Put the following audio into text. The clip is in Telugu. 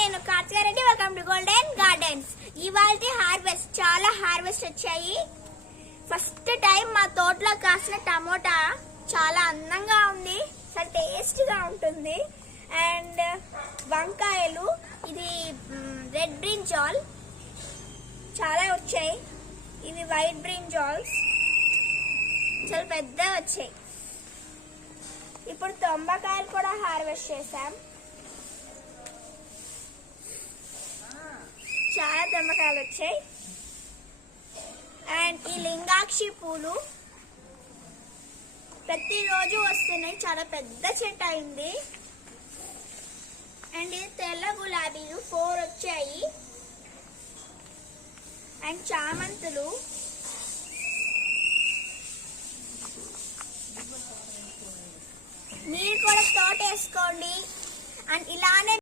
నేను Karthika Reddy, welcome to golden gardens. ఇవాల్టి హార్వెస్ట్ చాలా హార్వెస్ట్ వచ్చాయి. ఫస్ట్ టైం మా తోటలో కాసిన టమోటా చాలా అందంగా ఉంది, చాలా టేస్టీగా ఉంటుంది. అండ్ వంకాయలు, ఇది రెడ్ బ్రింజాల్ చాలా వచ్చాయి. ఇవి వైట్ బ్రింజాల్స్ చాలా పెద్దగా వచ్చాయి. ఇప్పుడు తొంబకాయలు కూడా హార్వెస్ట్ చేసాం. చాలా తొంబకాయలు వచ్చాయి. అండ్ ఈ లింగాక్షి పూలు ప్రతిరోజు వస్తున్నాయి, చాలా పెద్ద చెట్టు అయింది. అండ్ ఇది తెల్ల గులాబీలు 4 వచ్చాయి. అండ్ చామంతులు, మీరు కూడా తోట వేసుకోండి. అండ్ ఇలానే